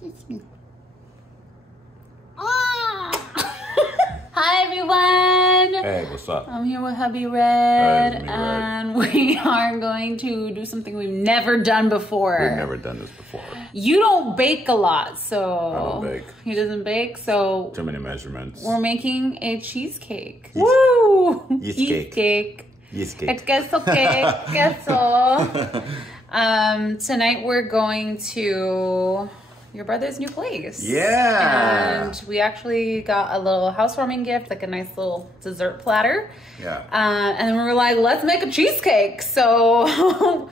Kiss me. Hi everyone! Hey, what's up? I'm here with hubby Red, Red. and we are going to do something we've never done before. We've never done this before. You don't bake a lot, so... I don't bake. He doesn't bake, so... Too many measurements. We're making a cheesecake. Woo! Cheesecake. Cheesecake. Cheesecake. Queso cake. Queso. Tonight we're going to your brother's new place. Yeah. And we actually got a little housewarming gift, like a nice little dessert platter. Yeah. And we were like, let's make a cheesecake. So,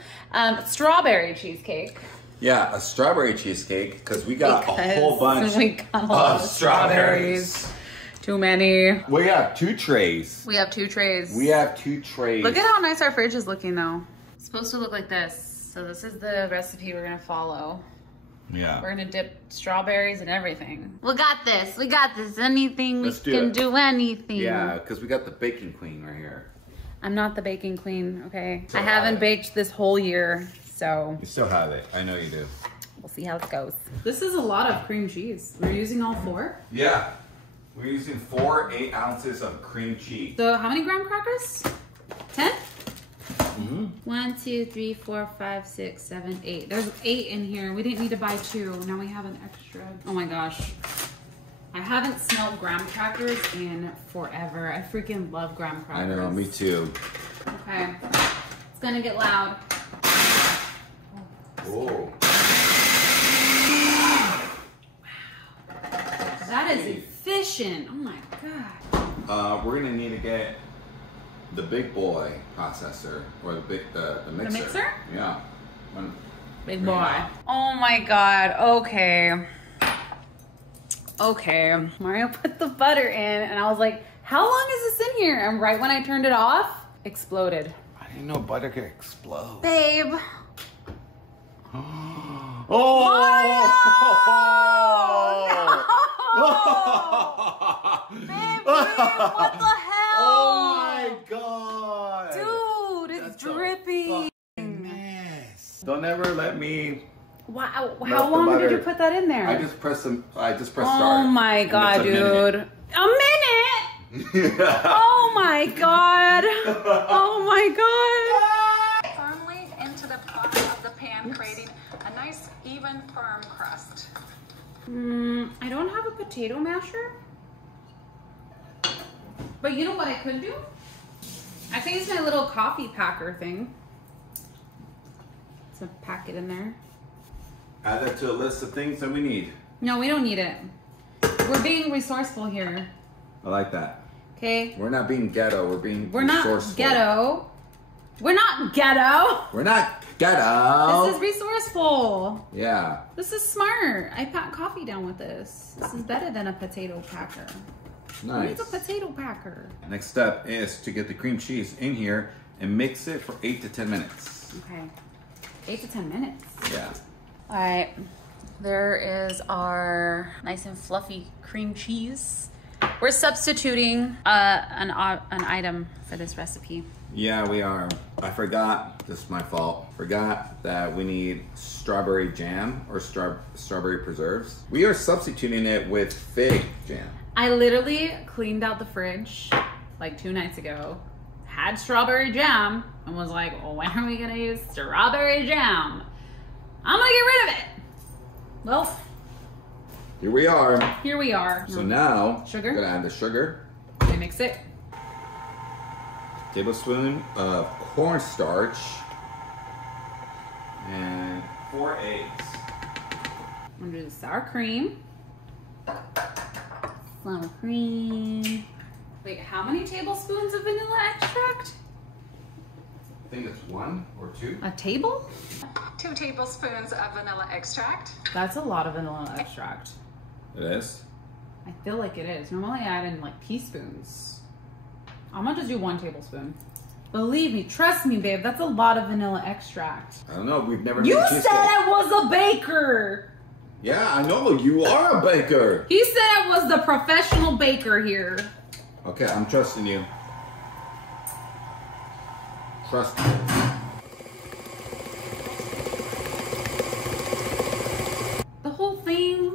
strawberry cheesecake. Yeah, a strawberry cheesecake because we got a whole bunch we got a lot of strawberries. Too many. We have 2 trays. We have 2 trays. We have 2 trays. Look at how nice our fridge is looking though. It's supposed to look like this. So this is the recipe we're gonna follow. Yeah. We're gonna dip strawberries and everything. We got this. We got this. Anything. Let's we do can it. do anything. Yeah, because we got the baking queen right here. I'm not the baking queen, okay? So I haven't I- baked this whole year, so You still have it. I know you do. we'll see how it goes. This is a lot of cream cheese. We're using all 4? Yeah. We're using 4 8 ounces of cream cheese. So how many graham crackers? 10? Mm-hmm. 1, 2, 3, 4, 5, 6, 7, 8. There's 8 in here. We didn't need to buy 2. Now we have an extra. Oh my gosh. I haven't smelled graham crackers in forever. I freaking love graham I crackers. know, me too. Okay. It's gonna get loud. Oh. That is efficient. Oh my god. We're gonna need to get the big boy processor or the mixer. The mixer? Yeah. Big boy. Oh my god. Okay. Okay. Mario put the butter in and I was like, how long is this in here? And right when I turned it off, exploded. I didn't know butter could explode. Babe. Oh! Babe, what the hell? Oh my god! Dude, it's That's dripping. Mess. Don't ever let me. Wow. Melt How the long did butter. you put that in there? I just press start. Oh my And god, it's a dude. minute. A minute? Oh my god. Oh my god. Firmly into the bottom of the pan, creating a nice, even, firm crust. I don't have a potato masher. But you know what I could do? I could use my little coffee packer thing. To pack it in there. Add that to a list of things that we need. No, we don't need it. We're being resourceful here. I like that. Okay? We're not being ghetto. We're being We're not resourceful. ghetto. We're not ghetto. We're not ghetto. This is resourceful. Yeah. This is smart. I pack coffee down with this. This is better than a potato packer. Who needs a Nice. potato packer? Next step is to get the cream cheese in here and mix it for 8 to 10 minutes. Okay. 8 to 10 minutes. Yeah. All right. There is our nice and fluffy cream cheese. We're substituting an item for this recipe. Yeah, we are. I forgot, this is my fault, forgot that we need strawberry jam or strawberry preserves. We are substituting it with fig jam. I literally cleaned out the fridge like 2 nights ago, had strawberry jam, and was like, well, when are we gonna use strawberry jam? I'm gonna get rid of it. Well, Here we are. here we are. So now, Sugar? I'm gonna add the sugar, We mix it. tablespoon of cornstarch, and 4 eggs. I'm gonna do the sour cream. Sour cream. Wait, how many tablespoons of vanilla extract? I think it's 1 or 2. A table? 2 tablespoons of vanilla extract. That's a lot of vanilla extract. It is? I feel like it is. Normally I add in like teaspoons. I'm gonna just do 1 tablespoon. Believe me, trust me, babe, that's a lot of vanilla extract. I don't know, we've never You made said cheesecake. I was a baker! Yeah, I know, you are a baker. He said I was the professional baker here. Okay, I'm trusting you. Trust me. The whole thing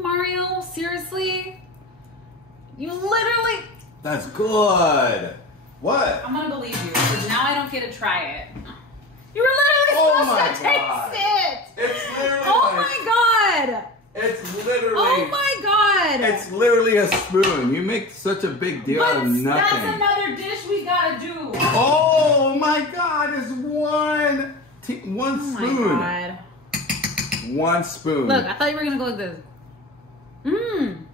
seriously? You literally... That's good. What? I'm gonna believe you, because now I don't get to try it. You were literally supposed to taste it! It's literally Oh my god! It's literally... Oh my god! It's literally a spoon. You make such a big deal out of nothing. That's another dish we gotta do. Oh my god, it's one spoon. Oh my god. One spoon. Look, I thought you were gonna go like this. Mmm.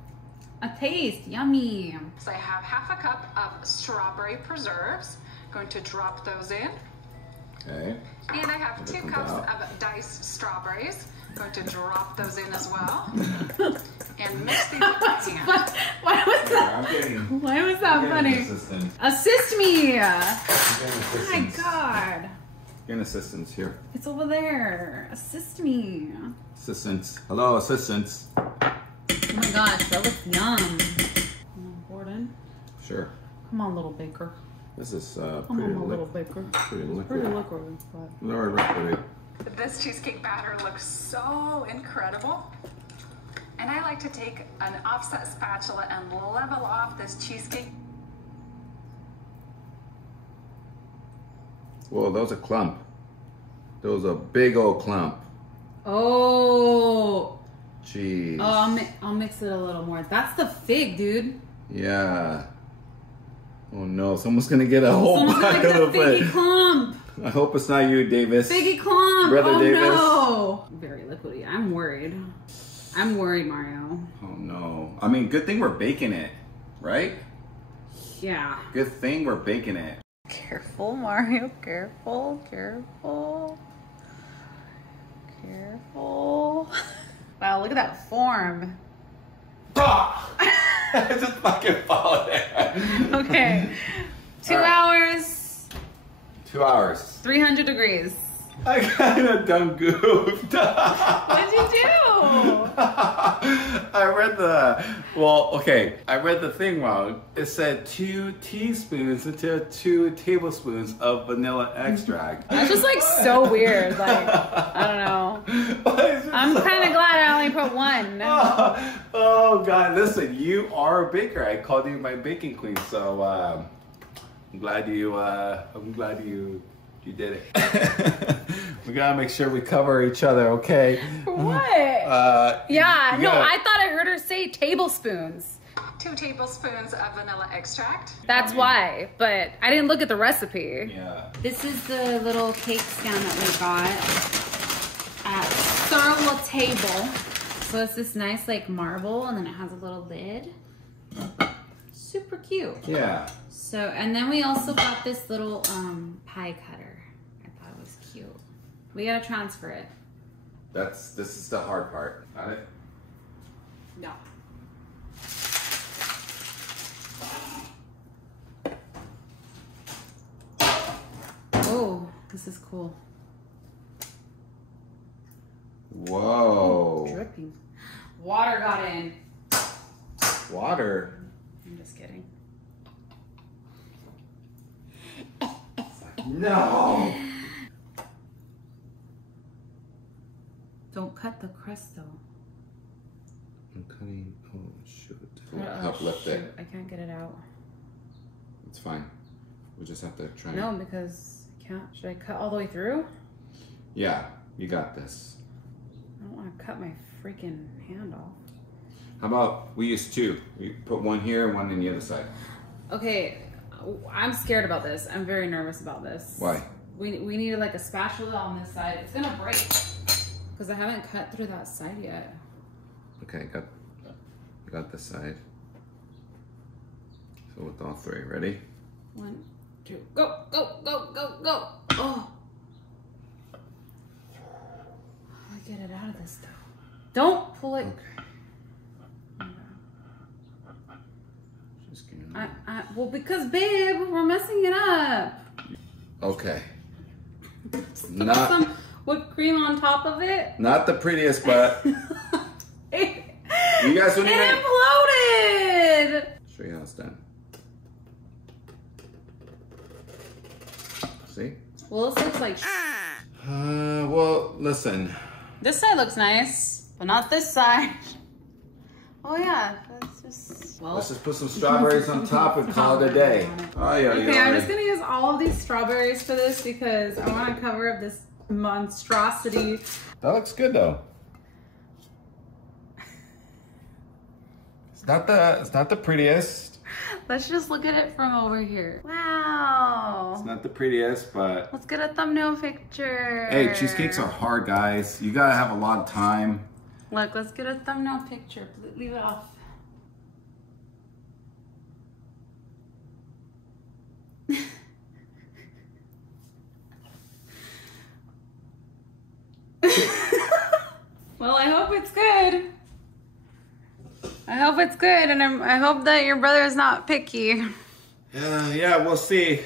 A taste. Yummy. So I have half a cup of strawberry preserves. Going to drop those in. Okay. And I have 2 cups of diced strawberries. Going to drop those in as well. And mix these with my hand. Why was that funny? Assist me. Oh my god. Get assistance here. It's over there. Assist me. Assistance. Hello, assistance. Oh my gosh, that looks yum. Gordon. Sure. Come on, little baker. This is Come on, little baker. Pretty liquid. Pretty liquid, but... Very liquid. This cheesecake batter looks so incredible. And I like to take an offset spatula and level off this cheesecake. Whoa, that was a clump. That was a big old clump. Oh. Jeez. Oh, I'll mix it a little more. That's the fig, dude. Yeah. Oh no, someone's gonna get a whole bite of figgy it. clump. I hope it's not you, Davis. Figgy clump. Brother Davis. No. Very liquidy. I'm worried. I'm worried, Mario. Oh no. I mean, good thing we're baking it, right? Yeah. Good thing we're baking it. Careful, Mario. Careful. Careful. Careful. Wow, look at that form. I just fucking followed it. Okay. 2 All right. hours. 2 hours. 300 degrees. I kind of done goofed. What'd you do? I read the thing wrong. It said 2 teaspoons into 2 tablespoons of vanilla extract. That's just like so weird. Like, I don't know. I'm kind of glad I only put 1. Oh God, listen, you are a baker. I called you my baking queen, so I'm glad you did it. We gotta make sure we cover each other, okay? What? I thought I heard her say tablespoons. 2 tablespoons of vanilla extract. That's why, but I didn't look at the recipe. Yeah. This is the little cake stand that we got at Thurl Table. So it's this nice like marble, and then it has a little lid. Super cute. Yeah. So, and then we also got this little pie cutter. I thought it was cute. We gotta transfer it. This is the hard part. Got it? No. Oh, this is cool. Whoa. Dripping. Water got in. Water? I'm just kidding. No. Don't cut the crust though. I'm cutting. Oh shoot. Oh, Help lift shoot. it. I can't get it out. It's fine. We just have to try. No, because I can't. Should I cut all the way through? Yeah, you got this. I don't want to cut my freaking hand off. How about we use 2? We put 1 here and 1 on the other side. Okay, I'm scared about this. I'm very nervous about this. Why? We need like a spatula on this side. It's gonna break because I haven't cut through that side yet. Okay, got this side. So with all 3, ready? 1, 2, go, go, go, go, go. Oh. How do I get it out of this though? Don't pull it. Okay. Just give me Well, because babe, we're messing it up. Okay. Put some whipped cream on top of it. Not the prettiest, but you guys don't It even imploded. show you how it's done. See? Well, this looks like. Well, listen. This side looks nice, but not this side. Oh yeah, let's just... Well, let's just put some strawberries on top and call it a day. Oh, yeah, okay, I'm just gonna use all of these strawberries for this because I want to cover up this monstrosity. That looks good though. It's not the prettiest. Let's just look at it from over here. Wow. It's not the prettiest, but... Let's get a thumbnail picture. Hey, cheesecakes are hard, guys. You gotta have a lot of time. Look, let's get a thumbnail picture. Leave it off. Well, I hope it's good. I hope it's good, and I hope that your brother is not picky. Yeah, we'll see.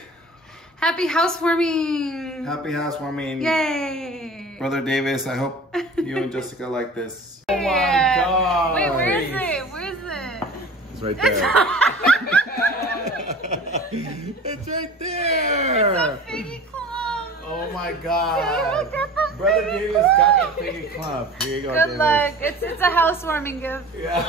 Happy housewarming! Happy housewarming. Yay! Brother Davis, I hope you and Jessica like this. Oh my God! Wait, where is it? Where is it? It's right there. It's right there! It's a figgy clump! Oh my God! Brother Davis got the figgy clump. Here you go, Good luck. It's a housewarming gift. Yeah.